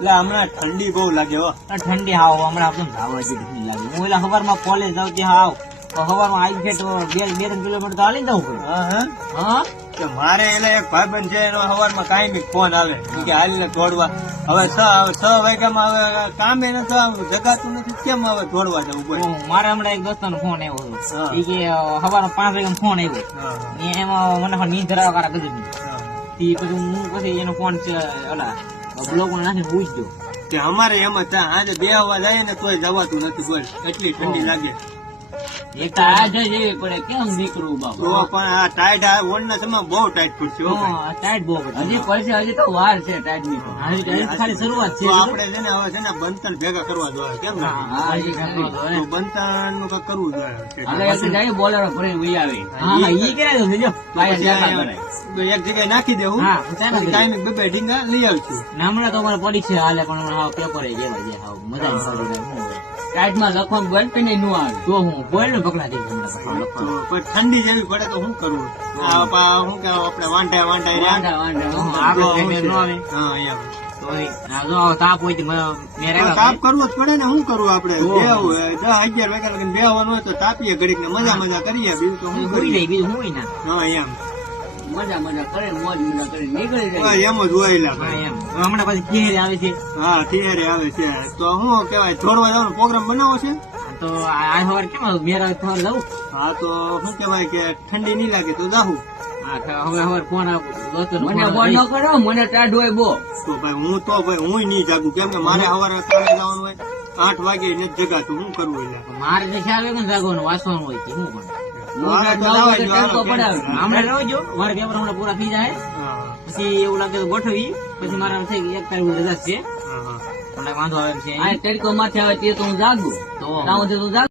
એટલે હમણાં ઠંડી બહુ લાગે હો. ઠંડી હાવ હમણાં કેમ ધાવા જેવી લાગે. હું એટલે સવારમાં કોલેજ જાઉં ત્યાં હાવ તો સવારમાં આવી છે તો 2-3 કિલોમીટર તો હાલી જવું પડે. હા કે મારે એટલે એક ભાઈબંધ છે એનો સવારમાં કાયમી ફોન આવે કે હાલીને દોડવા. હવે 6 વાગ્યામાં હવે કામે નથી જગાતું નથી, કેમ હવે દોડવા જવું પડે. મારે હમણાં એક દોસ્તાનો ફોન આવ્યો હતો. હા. ઈ કે સવારમાં 5 વાગ્યામાં ફોન આવ્યો. એમાં મને નીંદ ધરાવા કાઢા ગજબ. પછી પછી એનો ફોન છે ઓલા બ્લોક માં નાખીને પૂછ દો કે અમારે એમ જ થાય, આજે 2 વાગે જાય ને તોય જવાતું નથી બોલ, એટલી ઠંડી લાગે. એક તો આ જઈ જેવી પડે કેમ નીકળવું બાપુ. તો પણ આ ટાઈટ આ વોનના સમય બહુ ટાઈટ પડશે હો ભાઈ. ટાઈટ બહુ પડે હજી પડશે. હજી તો વાર છે ટાઈટ ની તો. હજી ખાલી શરૂઆત છે. તો આપણે છે ને હવે છે ને બંતન ભેગા કરવા જોઈએ, કેમ ને? તો બંતન નું કઈક કરવું જોઈએ. બોલેરો ભરી વહી આવે. હા ઈ કરાય દો જો પછી એક જગ્યાએ નાખી દેવું. ટાઈમ 2 ઢીંગા લઈ આવશું. હમણાં તો અમારે પરીક્ષા હાલે પણ હમણાં પેપર જેવા છે. હાવ મજા આવે. ટાઈટમાં લખવાનું બંધ કરીને નું આવે તો હું બોલ ને પકડા દઈશ હમણાં. તો પણ ઠંડી જેવી પડે તો શું કરવું? શું કે આપણે તાપ હોય તાપ કરવો જ પડે ને. શું કરવું આપડે? 10-11 વાગ્યા લગન બેહવાનું હોય તો તાપીએ ઘડીક ને મજા કરીએ. બીજું તો શું કરીએ? બીજું હોય ના. હા એમ મજા કરે મોજ મજા કરે નીકળી જાય એમ જ હોય લાગે. એમ હમણાં પછી થિયરી આવે છે. હા થિયરી આવે છે. તો શું કેવાય, દોડવા જવાનો પ્રોગ્રામ બનાવો છે? તો આ સવારે કેમ મેરા સવારે જવું. હા તો શું કેવાય કે ઠંડી નહીં લાગે તો જાહું. હવે ફોન મને ફોન ન કરો, મને ટાઢ હોય બહુ. તો ભાઈ હું નહીં જાગું, કેમ કે મારે સવારે કામે જવાનું હોય. 8 વાગે નથી જગાતું. શું કરવું? એટલે મારે તો ખ્યાલ હોય ને જાગવાનું વાંચવાનું હોય છે. શું પણ હમણાં રહેજો મારે પેપર હમણાં પૂરા થઈ જાય. પછી એવું લાગે તો ગોઠવી. પછી મારે 1 તારીખ રજા છે. વાંધો આવે છે. તડકો માથે આવે તે તો હું જાગું તો જાગ